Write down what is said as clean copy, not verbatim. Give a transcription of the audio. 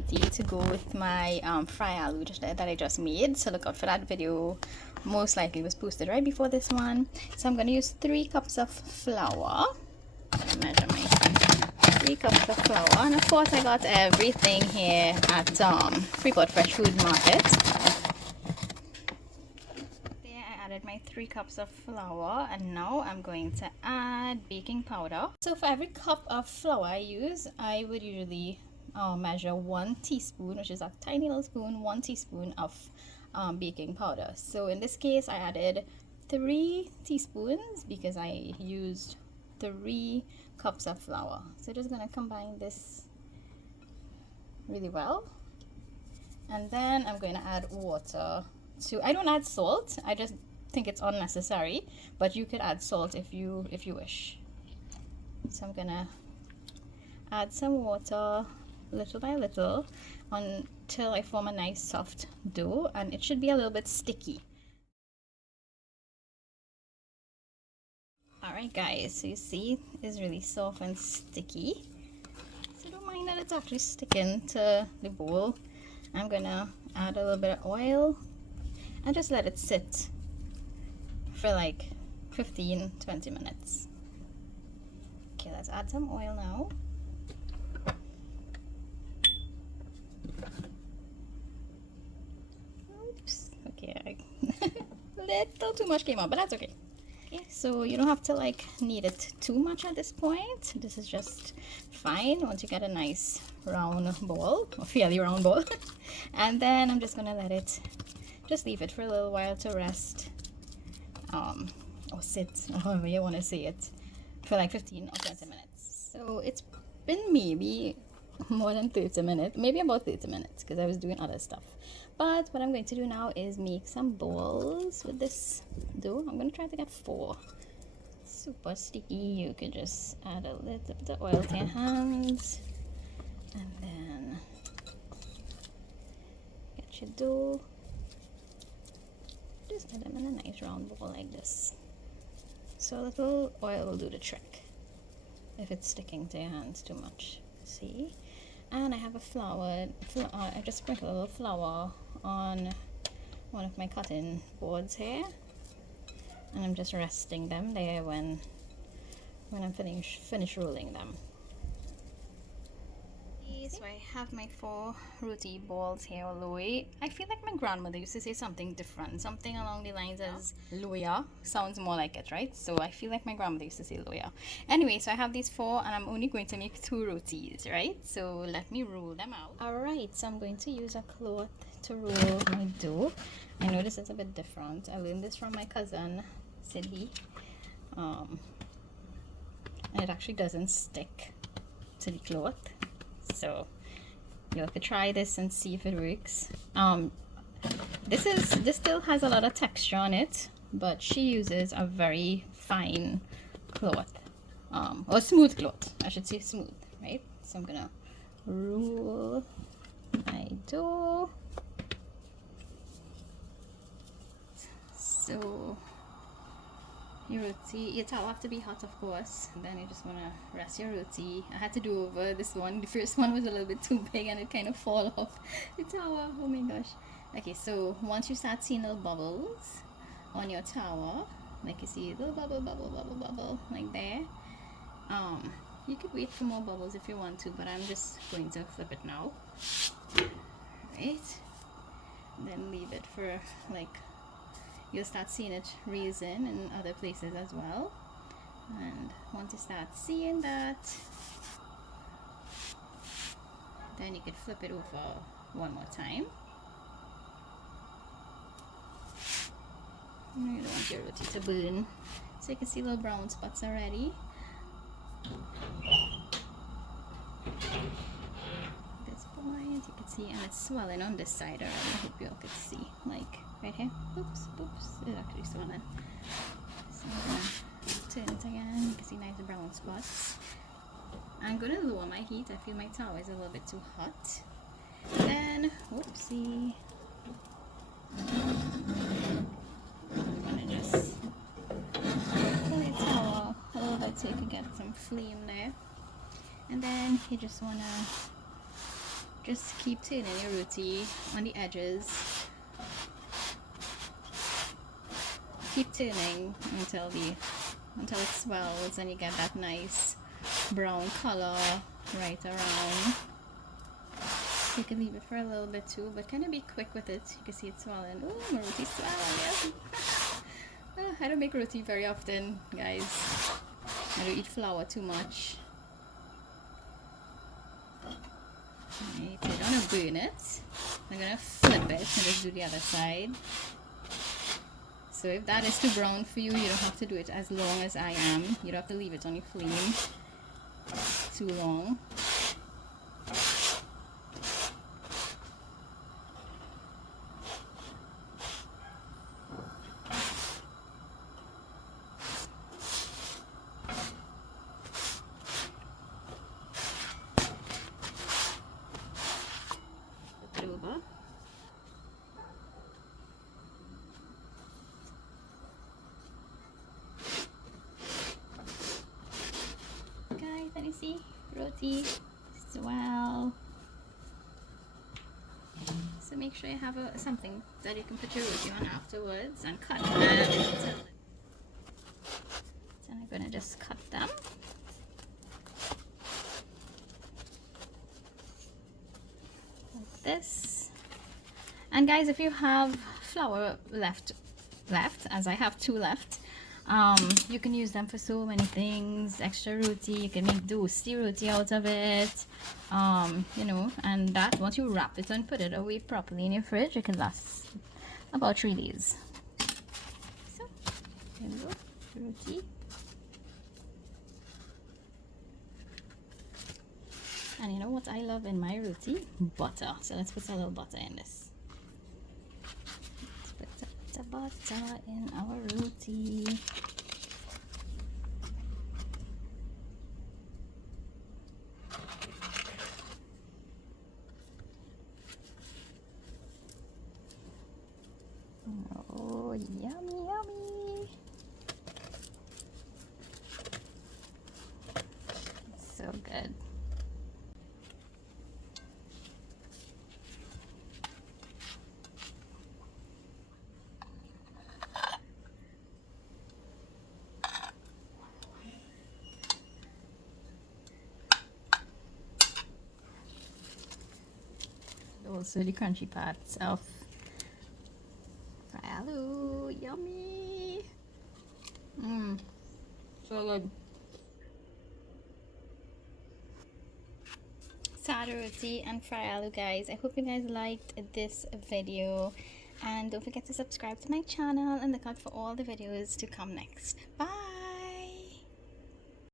roti to go with my fry aloo that I just made. So look out for that video. Most likely was posted right before this one. So I'm going to use 3 cups of flour. Measure my 3 cups of flour, and of course I got everything here at Freeport Fresh Food Market. There I added my 3 cups of flour, and now I'm going to add baking powder. So for every cup of flour I use, I would usually measure 1 teaspoon, which is a tiny little spoon, 1 teaspoon of baking powder. So in this case I added 3 teaspoons because I used 3 cups of flour. So just gonna combine this really well, and then I'm going to add water to. I don't add salt, I just think it's unnecessary, but you could add salt if you wish. So I'm gonna add some water little by little until I form a nice soft dough, and it should be a little bit sticky. Alright guys, so you see it's really soft and sticky, so don't mind that it's actually sticking to the bowl. I'm gonna add a little bit of oil and just let it sit for like 15-20 minutes. Okay, let's add some oil now. Oops, okay, little too much came out, but that's okay. Okay, so you don't have to like knead it too much at this point. This is just fine once you get a nice round ball, or fairly round ball. And then I'm just gonna let it, just leave it for a little while to rest, or sit, or however you want to say it, for like 15 or 20 minutes. So it's been maybe more than 30 minutes, maybe about 30 minutes, because I was doing other stuff. But what I'm going to do now is make some balls with this dough. I'm going to try to get 4. Super sticky. You can just add a little bit of oil to your hands, and then get your dough. Just put them in a nice round ball like this. So a little oil will do the trick if it's sticking to your hands too much. See? And I have a flour. I just sprinkled a little flour on one of my cutting boards here, and I'm just resting them there when I'm finish rolling them. So I have my 4 roti balls here, or loy. I feel like my grandmother used to say something different, something along the lines as loya. Sounds more like it, right? So I feel like my grandmother used to say loya. Anyway, so I have these 4, and I'm only going to make 2 rotis, right? So let me roll them out. Alright, so I'm going to use a cloth to roll my dough. I know this is a bit different. I learned this from my cousin, Sidhi. And it actually doesn't stick to the cloth. So you'll have to try this and see if it works. This still has a lot of texture on it, but she uses a very fine cloth, or smooth cloth, I should say, smooth, right? So I'm gonna roll my dough. So your towel have to be hot, of course, and then you just want to rest your roti. I had to do over this one. The first one was a little bit too big and it kind of fall off the towel. Oh my gosh. Okay, so once you start seeing little bubbles on your towel, like you see little bubble like there, you could wait for more bubbles if you want to, but I'm just going to flip it now. Right, then leave it for like, you'll start seeing it raising in other places as well. And once you start seeing that, then you could flip it over one more time. You don't want your roti to burn, so you can see little brown spots already. At this point, you can see, and it's swelling on this side already. I hope you all could see, like right here. Oops, it's actually swollen. So I'm gonna turn it again. You can see nice brown spots. I'm gonna lower my heat. I feel my towel is a little bit too hot. Then, whoopsie. I'm gonna just pull your towel a little bit so you can get some flame there. And then you just wanna Just keep turning your roti on the edges. Keep turning until it swells and you get that nice brown color right around. You can leave it for a little bit too, but kind of be quick with it. You can see it swelling. Oh, my roti's swelling, yes. I don't make roti very often, guys. I don't eat flour too much. Right, I don't want to burn it. I'm going to flip it and just do the other side. So if that is too brown for you, you don't have to do it as long as I am. You don't have to leave it on your flame too long. Flip it over. Guys, let me see. Roti swell. So make sure you have something that you can put your roti on afterwards and cut them. So I'm gonna just cut them. Like this. And guys, if you have flour left, as I have 2 left, you can use them for so many things. Extra roti, you can make dousty roti out of it, you know, and that once you wrap it and put it away properly in your fridge, it can last about 3 days. So there we go, roti. And you know what I love in my roti? Butter. So let's put a little butter in this. Let's put the butter in our roti. Oh, yummy, yummy. So good. Also the crunchy parts of fried aloo, yummy. So good. Sada roti and fried aloo, guys. I hope you guys liked this video, and don't forget to subscribe to my channel and look out for all the videos to come next. Bye.